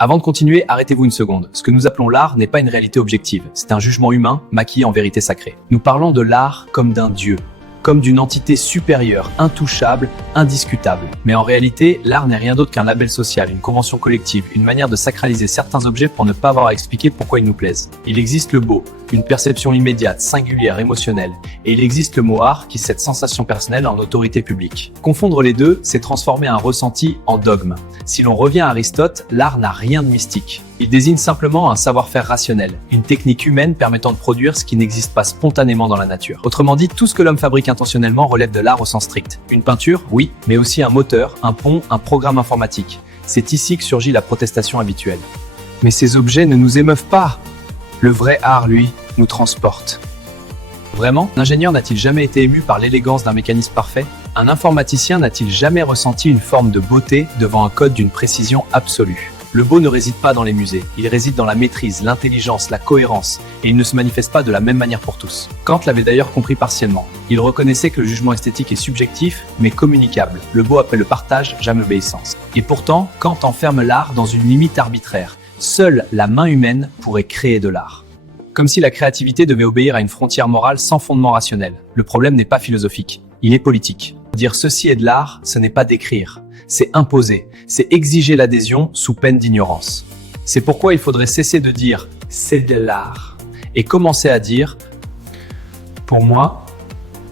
Avant de continuer, arrêtez-vous une seconde. Ce que nous appelons l'art n'est pas une réalité objective, c'est un jugement humain maquillé en vérité sacrée. Nous parlons de l'art comme d'un dieu, comme d'une entité supérieure, intouchable, indiscutable. Mais en réalité, l'art n'est rien d'autre qu'un label social, une convention collective, une manière de sacraliser certains objets pour ne pas avoir à expliquer pourquoi ils nous plaisent. Il existe le beau, une perception immédiate, singulière, émotionnelle, et il existe le mot art qui cède sensation personnelle en autorité publique. Confondre les deux, c'est transformer un ressenti en dogme. Si l'on revient à Aristote, l'art n'a rien de mystique. Il désigne simplement un savoir-faire rationnel, une technique humaine permettant de produire ce qui n'existe pas spontanément dans la nature. Autrement dit, tout ce que l'homme fabrique intentionnellement relève de l'art au sens strict. Une peinture, oui, mais aussi un moteur, un pont, un programme informatique. C'est ici que surgit la protestation habituelle. Mais ces objets ne nous émeuvent pas. Le vrai art, lui, nous transporte. Vraiment, l'ingénieur n'a-t-il jamais été ému par l'élégance d'un mécanisme parfait? Un informaticien n'a-t-il jamais ressenti une forme de beauté devant un code d'une précision absolue? Le beau ne réside pas dans les musées, il réside dans la maîtrise, l'intelligence, la cohérence, et il ne se manifeste pas de la même manière pour tous. Kant l'avait d'ailleurs compris partiellement. Il reconnaissait que le jugement esthétique est subjectif, mais communicable. Le beau appelle le partage, jamais l'obéissance. Et pourtant, Kant enferme l'art dans une limite arbitraire. Seule la main humaine pourrait créer de l'art. Comme si la créativité devait obéir à une frontière morale sans fondement rationnel. Le problème n'est pas philosophique, il est politique. Dire ceci est de l'art, ce n'est pas d'écrire. C'est imposer, c'est exiger l'adhésion sous peine d'ignorance. C'est pourquoi il faudrait cesser de dire « c'est de l'art » et commencer à dire « pour moi,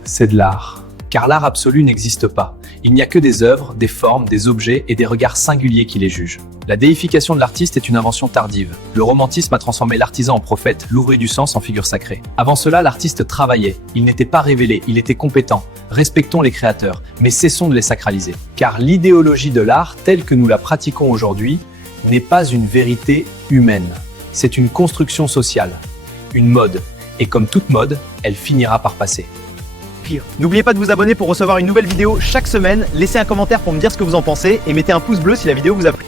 c'est de l'art ». Car l'art absolu n'existe pas. Il n'y a que des œuvres, des formes, des objets et des regards singuliers qui les jugent. La déification de l'artiste est une invention tardive. Le romantisme a transformé l'artisan en prophète, l'ouvrier du sens en figure sacrée. Avant cela, l'artiste travaillait. Il n'était pas révélé, il était compétent. Respectons les créateurs, mais cessons de les sacraliser. Car l'idéologie de l'art, telle que nous la pratiquons aujourd'hui, n'est pas une vérité humaine. C'est une construction sociale, une mode. Et comme toute mode, elle finira par passer. N'oubliez pas de vous abonner pour recevoir une nouvelle vidéo chaque semaine, laissez un commentaire pour me dire ce que vous en pensez et mettez un pouce bleu si la vidéo vous a plu.